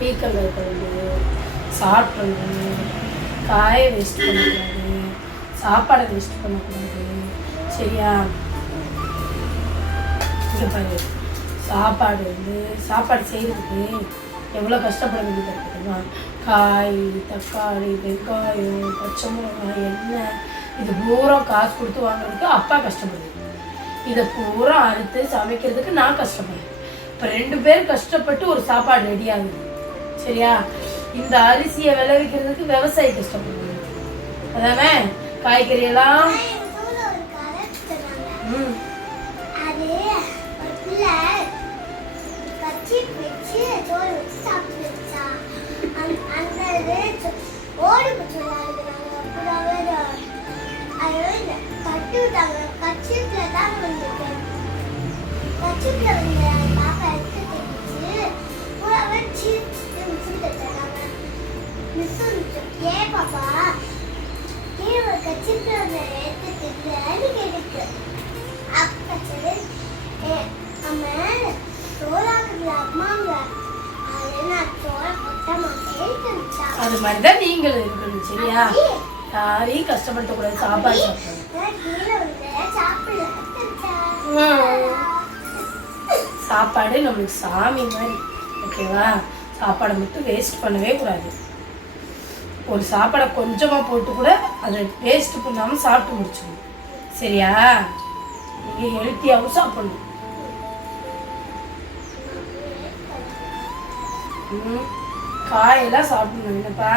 பீக்கங்காய் குழம்பு சாப்பிடணும் காயை வேஸ்ட் பண்ணக்கூடாது சாப்பாடை வேஸ்ட் பண்ணக்கூடாது. சரியா? இங்க பாரு. சாப்பாடு வந்து சாப்பாடு செய்கிறதுக்கு எவ்வளோ கஷ்டப்பட வேண்டியது இருக்குதுமா காய் தக்காளி வெங்காயம் பச்சை மிளகாய் எண்ணெய் இது பூரா காசு கொடுத்து வாங்குறதுக்கு அப்பா கஷ்டப்படுது. இதை பூரா அறுத்து சமைக்கிறதுக்கு நான் கஷ்டப்படுறேன். இப்போ ரெண்டு பேர் கஷ்டப்பட்டு ஒரு சாப்பாடு ரெடி ஆகுது. சரியா? இந்த அரிசியை விளைவிக்கிறதுக்கு விவசாயி கஷ்டப்படுது அதானே? காய்கறி எல்லாம். எங்க ஊர்ல தான் கதை சொன்னாங்க வந்து அது மாதிரி தான் நீங்களும் இருக்கணும் சரியா? யாரையும் சாப்பாடு விழுந்தேன், சாப்பிடலன்னு சொல்லிச்சா. சாப்பாடு நம்மளுக்கு சாமி மாதிரி ஓகேவா? சாப்பாடை மட்டும் வேஸ்ட் பண்ணவே கூடாது. ஒரு சாப்பாடை கொஞ்சமாக போட்டு கூட அதை வேஸ்ட் பண்ணாமல் சாப்பிட்டு முடிச்சிடும் சரியா? நீங்கள் ஹெல்த்தியாகவும் சாப்பிடணும். ம் காயெல்லாம் சாப்பிடணும். என்னப்பா?